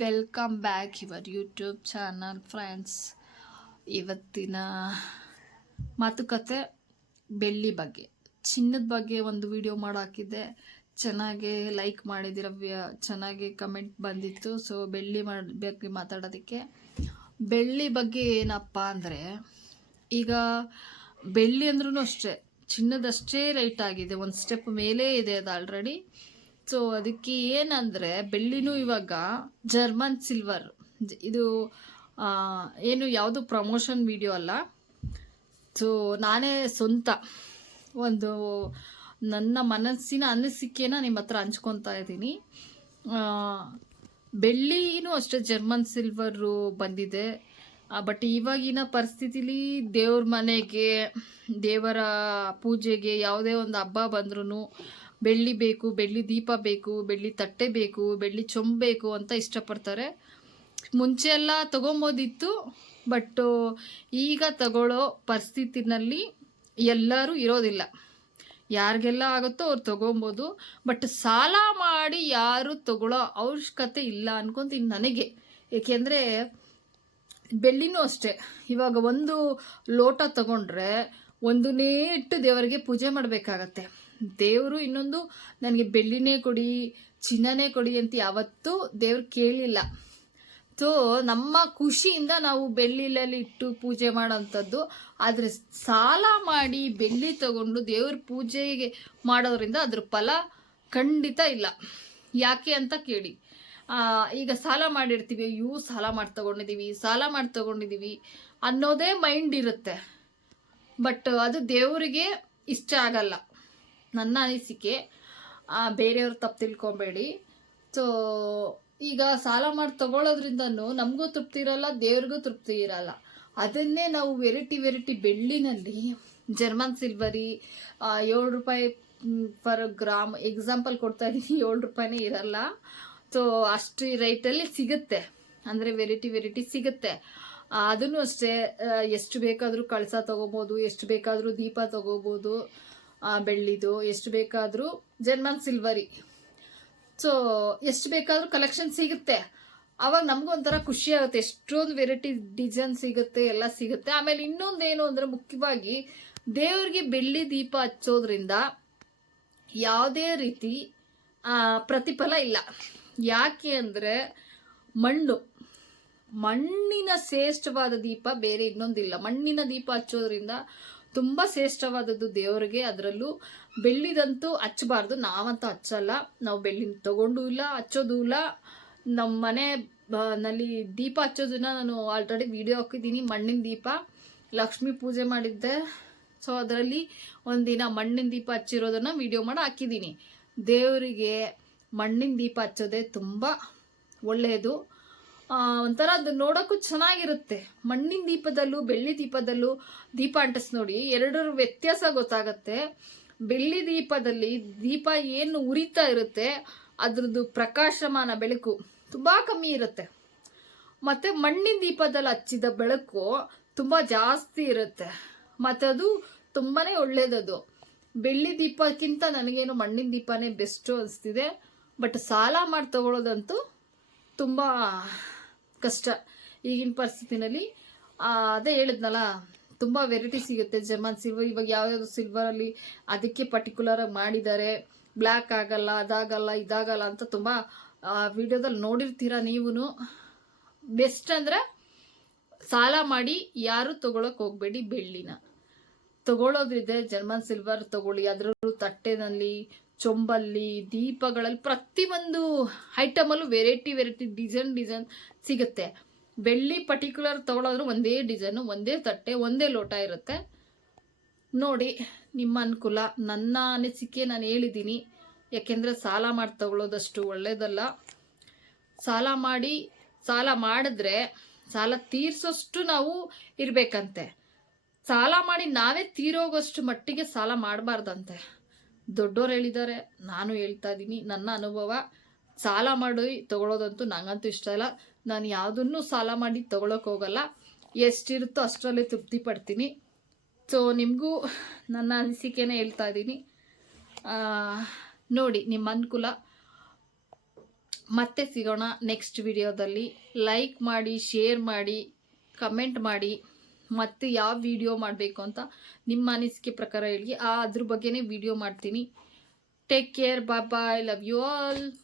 Welcome back your YouTube channel friends. ಇವತ್ತಿನ ಮಾತುಕತೆ ಬೆಳ್ಳಿ ಬಗ್ಗೆ, ಚಿನ್ನದ ಬಗ್ಗೆ ಒಂದು ವಿಡಿಯೋ ಮಾಡಾಕಿದ್ದೆ. ಚೆನ್ನಾಗಿ ಲೈಕ್ ಮಾಡಿದಿರ, ಚೆನ್ನಾಗಿ ಕಮೆಂಟ್ ಬಂದಿತ್ತು. ಸೊ ಬೆಳ್ಳಿ ಬಗ್ಗೆ ಮಾತಾಡೋದಕ್ಕೆ, ಬೆಳ್ಳಿ ಬಗ್ಗೆ ಏನಪ್ಪ ಅಂದರೆ, ಈಗ ಬೆಳ್ಳಿ ಅಂದ್ರೂ ಅಷ್ಟೇ ಚಿನ್ನದಷ್ಟೇ ರೈಟ್ ಆಗಿದೆ, ಒಂದು ಸ್ಟೆಪ್ ಮೇಲೆ ಇದೆ ಅದು ಆಲ್ರೆಡಿ. ಸೊ ಅದಕ್ಕೆ ಏನಂದರೆ, ಬೆಳ್ಳಿನೂ ಇವಾಗ ಜರ್ಮನ್ ಸಿಲ್ವರ್, ಇದು ಏನು ಯಾವುದು ಪ್ರಮೋಷನ್ ವಿಡಿಯೋ ಅಲ್ಲ. ಸೊ ನಾನೇ ಸ್ವಂತ ಒಂದು ನನ್ನ ಮನಸ್ಸಿನ ಅನಿಸಿಕೆನ ನಿಮ್ಮ ಹತ್ರ ಹಂಚ್ಕೊತಾ ಇದ್ದೀನಿ. ಬೆಳ್ಳಿನೂ ಅಷ್ಟೇ ಜರ್ಮನ್ ಸಿಲ್ವರು ಬಂದಿದೆ. ಬಟ್ ಇವಾಗಿನ ಪರಿಸ್ಥಿತಿಲಿ ದೇವ್ರ ಮನೆಗೆ, ದೇವರ ಪೂಜೆಗೆ, ಯಾವುದೇ ಒಂದು ಹಬ್ಬ ಬಂದ್ರೂ ಬೆಳ್ಳಿ ಬೇಕು, ಬೆಳ್ಳಿ ದೀಪ ಬೇಕು, ಬೆಳ್ಳಿ ತಟ್ಟೆ ಬೇಕು, ಬೆಳ್ಳಿ ಚೊಂಬು ಅಂತ ಇಷ್ಟಪಡ್ತಾರೆ. ಮುಂಚೆ ಎಲ್ಲ ತೊಗೊಬೋದಿತ್ತು, ಬಟ್ ಈಗ ತಗೊಳ್ಳೋ ಪರಿಸ್ಥಿತಿನಲ್ಲಿ ಎಲ್ಲರೂ ಇರೋದಿಲ್ಲ. ಯಾರಿಗೆಲ್ಲ ಆಗುತ್ತೋ ಅವ್ರು ತೊಗೊಬೋದು, ಬಟ್ ಸಾಲ ಮಾಡಿ ಯಾರು ತಗೊಳ್ಳೋ ಅವಶ್ಯಕತೆ ಇಲ್ಲ ಅನ್ಕೊಂತೀನಿ ನನಗೆ. ಏಕೆಂದರೆ ಬೆಳ್ಳಿನೂ ಅಷ್ಟೇ, ಇವಾಗ ಒಂದು ಲೋಟ ತಗೊಂಡ್ರೆ ಒಂದನ್ನೇ ಇಟ್ಟು ದೇವರಿಗೆ ಪೂಜೆ ಮಾಡಬೇಕಾಗತ್ತೆ. ದೇವರು ಇನ್ನೊಂದು ನನಗೆ ಬೆಳ್ಳಿನೇ ಕೊಡಿ, ಚಿನ್ನನೇ ಕೊಡಿ ಅಂತ ಯಾವತ್ತೂ ದೇವ್ರು ಕೇಳಿಲ್ಲ. ಸೊ ನಮ್ಮ ಖುಷಿಯಿಂದ ನಾವು ಬೆಳ್ಳಿಲಲ್ಲಿ ಇಟ್ಟು ಪೂಜೆ ಮಾಡೋಂಥದ್ದು. ಆದರೆ ಸಾಲ ಮಾಡಿ ಬೆಳ್ಳಿ ತಗೊಂಡು ದೇವ್ರ ಪೂಜೆಗೆ ಮಾಡೋದ್ರಿಂದ ಅದ್ರ ಫಲ ಖಂಡಿತ ಇಲ್ಲ. ಯಾಕೆ ಅಂತ ಕೇಳಿ, ಈಗ ಸಾಲ ಮಾಡಿರ್ತೀವಿ, ಸಾಲ ಮಾಡಿ ತಗೊಂಡಿದ್ದೀವಿ ಅನ್ನೋದೇ ಮೈಂಡ್ ಇರುತ್ತೆ. ಬಟ್ ಅದು ದೇವರಿಗೆ ಇಷ್ಟ ಆಗಲ್ಲ, ನನ್ನ ಅನಿಸಿಕೆ. ಬೇರೆಯವ್ರು ತಪ್ಪು ತಿಳ್ಕೊಬೇಡಿ. ಸೊ ಈಗ ಸಾಲ ಮಾಡಿ ತಗೊಳ್ಳೋದ್ರಿಂದನೂ ನಮಗೂ ತೃಪ್ತಿ ಇರಲ್ಲ, ದೇವ್ರಿಗೂ ತೃಪ್ತಿ ಇರಲ್ಲ. ಅದನ್ನೇ ನಾವು ವೆರೈಟಿ ಬೆಳ್ಳಿನಲ್ಲಿ ಜರ್ಮನ್ ಸಿಲ್ವರಿ 7 ರೂಪಾಯಿ ಪರ್ ಗ್ರಾಮ್ ಎಕ್ಸಾಂಪಲ್ ಕೊಡ್ತಾ ಇದ್ದೀನಿ, 7 ರೂಪಾಯಿನೇ ಇರಲ್ಲ. ಸೊ ಅಷ್ಟು ರೈಟಲ್ಲಿ ಸಿಗುತ್ತೆ, ಅಂದರೆ ವೆರೈಟಿ ಸಿಗುತ್ತೆ. ಅದನ್ನು ಅಷ್ಟೇ, ಎಷ್ಟು ಬೇಕಾದರೂ ಕಳಸ ತೊಗೋಬೋದು, ಎಷ್ಟು ಬೇಕಾದರೂ ದೀಪ ತೊಗೋಬೋದು ಬೆಳ್ಳಿದು, ಎಷ್ಟು ಬೇಕಾದರೂ ಜರ್ಮನ್ ಸಿಲ್ವರಿ. ಸೊ ಎಷ್ಟು ಬೇಕಾದರೂ ಕಲೆಕ್ಷನ್ ಸಿಗುತ್ತೆ. ಆವಾಗ ನಮಗೊಂಥರ ಖುಷಿ ಆಗುತ್ತೆ, ಎಷ್ಟೊಂದು ವೆರೈಟಿ ಡಿಸೈನ್ ಸಿಗುತ್ತೆ, ಎಲ್ಲ ಸಿಗುತ್ತೆ. ಆಮೇಲೆ ಇನ್ನೊಂದೇನು ಅಂದರೆ, ಮುಖ್ಯವಾಗಿ ದೇವರಿಗೆ ಬೆಳ್ಳಿ ದೀಪ ಹಚ್ಚೋದ್ರಿಂದ ಯಾವುದೇ ರೀತಿ ಪ್ರತಿಫಲ ಇಲ್ಲ. ಯಾಕೆ ಅಂದರೆ, ಮಣ್ಣಿನ ಶ್ರೇಷ್ಠವಾದ ದೀಪ ಬೇರೆ ಇನ್ನೊಂದಿಲ್ಲ. ಮಣ್ಣಿನ ದೀಪ ಹಚ್ಚೋದ್ರಿಂದ ತುಂಬ ಶ್ರೇಷ್ಠವಾದದ್ದು ದೇವರಿಗೆ. ಅದರಲ್ಲೂ ಬೆಳ್ಳಿದಂತೂ ಹಚ್ಚಬಾರ್ದು, ನಾವಂತೂ ಹಚ್ಚಲ್ಲ. ನಾವು ಬೆಳ್ಳಿನ ತಗೊಂಡು ಇಲ್ಲ, ಹಚ್ಚೋದು ಇಲ್ಲ. ನಮ್ಮ ಮನೆ ನಲ್ಲಿ ದೀಪ ಹಚ್ಚೋದನ್ನ ನಾನು ಆಲ್ರೆಡಿ ವಿಡಿಯೋ ಹಾಕಿದ್ದೀನಿ. ಮಣ್ಣಿನ ದೀಪ ಲಕ್ಷ್ಮೀ ಪೂಜೆ ಮಾಡಿದ್ದೆ, ಸೊ ಅದರಲ್ಲಿ ಒಂದಿನ ಮಣ್ಣಿನ ದೀಪ ಹಚ್ಚಿರೋದನ್ನು ವಿಡಿಯೋ ಮಾಡಿ ಹಾಕಿದ್ದೀನಿ. ದೇವರಿಗೆ ಮಣ್ಣಿನ ದೀಪ ಹಚ್ಚೋದೇ ತುಂಬ ಒಳ್ಳೆಯದು. ಒಂಥರ ಅದು ನೋಡೋಕ್ಕೂ ಚೆನ್ನಾಗಿರುತ್ತೆ. ಮಣ್ಣಿನ ದೀಪದಲ್ಲೂ ಬೆಳ್ಳಿ ದೀಪದಲ್ಲೂ ದೀಪ ಅಂಟಿಸ್ ನೋಡಿ, ಎರಡರ ವ್ಯತ್ಯಾಸ ಗೊತ್ತಾಗತ್ತೆ. ಬೆಳ್ಳಿ ದೀಪದಲ್ಲಿ ದೀಪ ಏನು ಉರಿತಾ ಇರುತ್ತೆ, ಅದ್ರದ್ದು ಪ್ರಕಾಶಮಾನ ಬೆಳಕು ತುಂಬ ಕಮ್ಮಿ ಇರುತ್ತೆ. ಮತ್ತು ಮಣ್ಣಿನ ದೀಪದಲ್ಲಿ ಹಚ್ಚಿದ ಬೆಳಕು ತುಂಬ ಜಾಸ್ತಿ ಇರುತ್ತೆ, ಮತ್ತು ಅದು ತುಂಬಾ ಒಳ್ಳೆಯದದು. ಬೆಳ್ಳಿ ದೀಪಕ್ಕಿಂತ ನನಗೇನು ಮಣ್ಣಿನ ದೀಪನೇ ಬೆಸ್ಟು ಅನಿಸ್ತಿದೆ. ಬಟ್ ಸಾಲ ಮಾಡಿ ತಗೊಳ್ಳೋದಂತೂ ತುಂಬ ಕಷ್ಟ ಈಗಿನ ಪರಿಸ್ಥಿತಿನಲ್ಲಿ. ಅದೇ ಹೇಳಿದ್ನಲ್ಲ, ತುಂಬ ವೆರೈಟಿ ಸಿಗುತ್ತೆ ಜರ್ಮನ್ ಸಿಲ್ವರ್. ಇವಾಗ ಯಾವ್ಯಾವುದು ಸಿಲ್ವರಲ್ಲಿ ಅದಕ್ಕೆ ಪರ್ಟಿಕ್ಯುಲರಾಗಿ ಮಾಡಿದ್ದಾರೆ, ಬ್ಲ್ಯಾಕ್ ಆಗಲ್ಲ, ಅದಾಗಲ್ಲ, ಇದಾಗಲ್ಲ ಅಂತ ತುಂಬ ವಿಡಿಯೋದಲ್ಲಿ ನೋಡಿರ್ತೀರ ನೀವು. ಬೆಸ್ಟ್ ಅಂದರೆ ಸಾಲ ಮಾಡಿ ಯಾರು ತೊಗೊಳಕ್ಕೆ ಹೋಗಬೇಡಿ. ಬೆಳ್ಳಿನ ತಗೊಳ್ಳೋದಿದೆ ಜರ್ಮನ್ ಸಿಲ್ವರ್ ತಗೊಳ್ಳಿ. ಅದರಲ್ಲೂ ತಟ್ಟೆನಲ್ಲಿ, ಚೊಂಬಲ್ಲಿ, ದೀಪಗಳಲ್ಲಿ, ಪ್ರತಿಯೊಂದು ಐಟಮಲ್ಲೂ ವೆರೈಟಿ ಡಿಸೈನ್ ಸಿಗುತ್ತೆ. ಬೆಳ್ಳಿ ಪರ್ಟಿಕ್ಯುಲರ್ ತಗೊಳ್ಳೋದ್ರೂ ಒಂದೇ ಡಿಸೈನು, ಒಂದೇ ತಟ್ಟೆ, ಒಂದೇ ಲೋಟ ಇರುತ್ತೆ. ನೋಡಿ ನಿಮ್ಮ ಅನುಕೂಲ. ನನ್ನ ಅನಿಸಿಕೆ ನಾನು ಹೇಳಿದ್ದೀನಿ. ಯಾಕೆಂದರೆ ಸಾಲ ಮಾಡಿ ತಗೊಳ್ಳೋದಷ್ಟು ಒಳ್ಳೆಯದಲ್ಲ. ಸಾಲ ಮಾಡಿದ್ರೆ ಸಾಲ ತೀರ್ಸೋಷ್ಟು ನಾವು ಇರಬೇಕಂತೆ. ಸಾಲ ಮಾಡಿ ನಾವೇ ತೀರೋಗೋಷ್ಟು ಮಟ್ಟಿಗೆ ಸಾಲ ಮಾಡಬಾರ್ದಂತೆ. ದೊಡ್ಡೋರು ಹೇಳಿದ್ದಾರೆ, ನಾನು ಹೇಳ್ತಾ ಇದ್ದೀನಿ, ನನ್ನ ಅನುಭವ. ಸಾಲ ಮಾಡಿ ತಗೊಳ್ಳೋದಂತೂ ನಂಗಂತೂ ಇಷ್ಟ ಇಲ್ಲ. ನಾನು ಯಾವುದನ್ನು ಸಾಲ ಮಾಡಿ ತಗೊಳಕ್ಕೆ ಹೋಗಲ್ಲ. ಎಷ್ಟಿರುತ್ತೋ ಅಷ್ಟರಲ್ಲೇ ತೃಪ್ತಿ ಪಡ್ತೀನಿ. ಸೊ ನಿಮಗೂ ನನ್ನ ಅನಿಸಿಕೆನೇ ಹೇಳ್ತಾ ಇದ್ದೀನಿ. ನೋಡಿ ನಿಮ್ಮ ಅನುಕೂಲ. ಮತ್ತೆ ಸಿಗೋಣ ನೆಕ್ಸ್ಟ್ ವಿಡಿಯೋದಲ್ಲಿ. ಲೈಕ್ ಮಾಡಿ, ಶೇರ್ ಮಾಡಿ, ಕಮೆಂಟ್ ಮಾಡಿ, ಮತ್ತು ಯಾವ ವಿಡಿಯೋ ಮಾಡಬೇಕು ಅಂತ ನಿಮ್ಮ ಅನಿಸಿಕೆ ಪ್ರಕಾರ ಹೇಳಿ. ಅದ್ರ ಬಗ್ಗೆನೇ ವಿಡಿಯೋ ಮಾಡ್ತೀನಿ. Take care, bye bye, love you all.